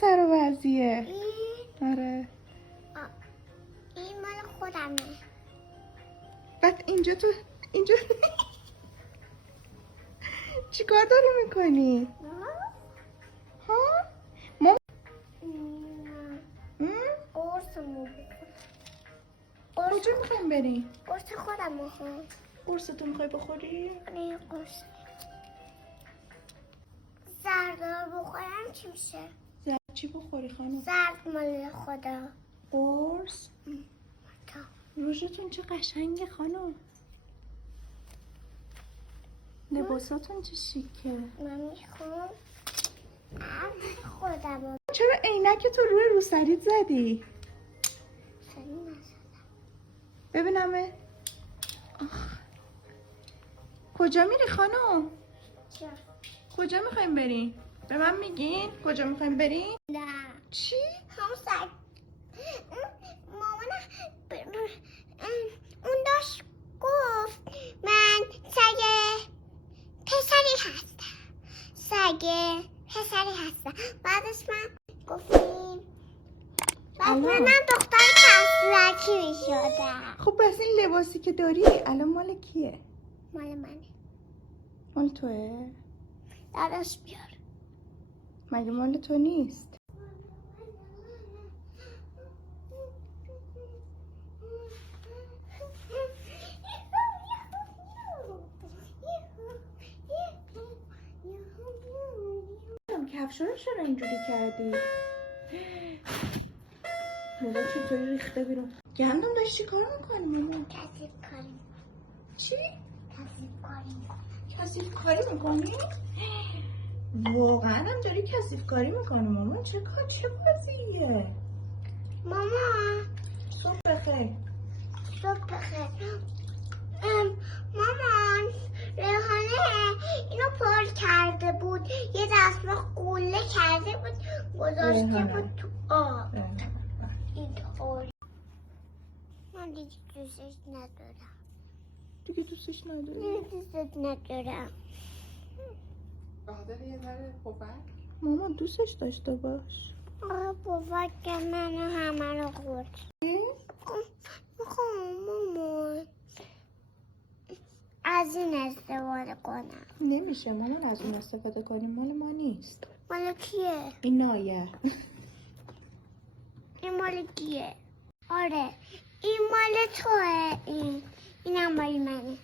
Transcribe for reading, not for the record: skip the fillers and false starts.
سر و وضعیه. این آره. این مال خودمه. بعد اینجا چیکار داری میکنی؟ ها؟ مام قرصمو کجا میخوایم بریم؟ قرص خودم میخوام. قرصتو میخوای بخوری؟ آره قرص. زردار بخورم چی میشه؟ زرد چی بخوری خانم؟ زرد مال خدا. قرص؟ تا روژتون چه قشنگه خانم. لباساتون چه شیکه. من میخوام خودم چرا عینک تو روی روسریت زدی؟ سری نزدم. ببینمه. آخ. کجا میری خانم؟ چرا؟ کجا میخوایم بریم؟ به من میگین کجا میخوایم بریم؟ نه چی؟ هم سگ مامان اون داشت گفت من سگ پسری هستم. سگ پسری هستم. بعدش من گفتیم بعد منم دختر کسلکی میشدم. خب پس این لباسی که داری الان مال کیه؟ مال منه. مال توه؟ درست بیار. مگه مال تو نیست؟ کفشا رو چرا اینجوری کردی؟ بابا چطوری ریخته بیرون؟ گندم داشتی کار میکنی مامان؟ کثیف کاری. چی؟ کثیف کاری. کثیف کاری میکنی؟ واقعا هم داری کثیف کاری میکنی مامان؟ چه بازیه؟ مامان صبح بخیر. صبح بخیر. مامان ریحانه اینو پر کرده بود. یه دستمال قوله کرده بود گذاشته بود تو آب. اینطور. من دیگه دوستش ندارم. دیگه دوستش نداری؟ دوستش ندارم. قادر یه ذره پفک؟ مامان دوستش داشته باش. آه بابا که منو همه رو خورد. میخوام مامان از این استفاده کنم. نمیشه مامان از اون استفاده کنیم، مال ما نیست. مال کیه؟ این نایه. این مال کیه؟ آره این مال توه. اینم مال منه.